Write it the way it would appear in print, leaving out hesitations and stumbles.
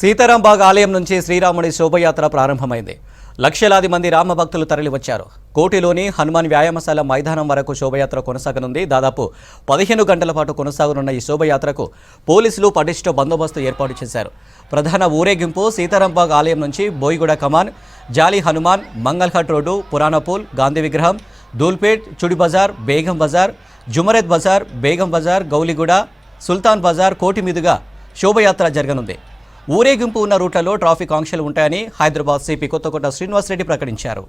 సీతారాంబాగ్ ఆలయం నుంచి శ్రీరాముడి శోభయాత్ర ప్రారంభమైంది. లక్షలాది మంది రామభక్తులు తరలివచ్చారు. కోటిలోని హనుమాన్ వ్యాయామశాల మైదానం వరకు శోభయాత్ర కొనసాగనుంది. దాదాపు 15 గంటల పాటు కొనసాగనున్న ఈ శోభయాత్రకు పోలీసులు పటిష్ట బందోబస్తు ఏర్పాటు చేశారు. ప్రధాన ఊరేగింపు సీతారాంబాగ్ ఆలయం నుంచి బోయిగూడ కమాన్, జాలి హనుమాన్, మంగల్ఘాట్ రోడ్డు, పురాణపూల్, గాంధీ విగ్రహం, దూల్పేట్, చుడి బజార్, బేగం బజార్, జుమరేద్ బజార్, బేగం బజార్, గౌలిగూడ, సుల్తాన్ బజార్, కోటి మీదుగా శోభయాత్ర జరగనుంది. ఊరేగింపు ఉన్న రూట్లలో ట్రాఫిక్ ఆంక్షలు ఉంటాయని హైదరాబాద్ సిపి కొత్తకోట శ్రీనివాసరెడ్డి ప్రకటించారు.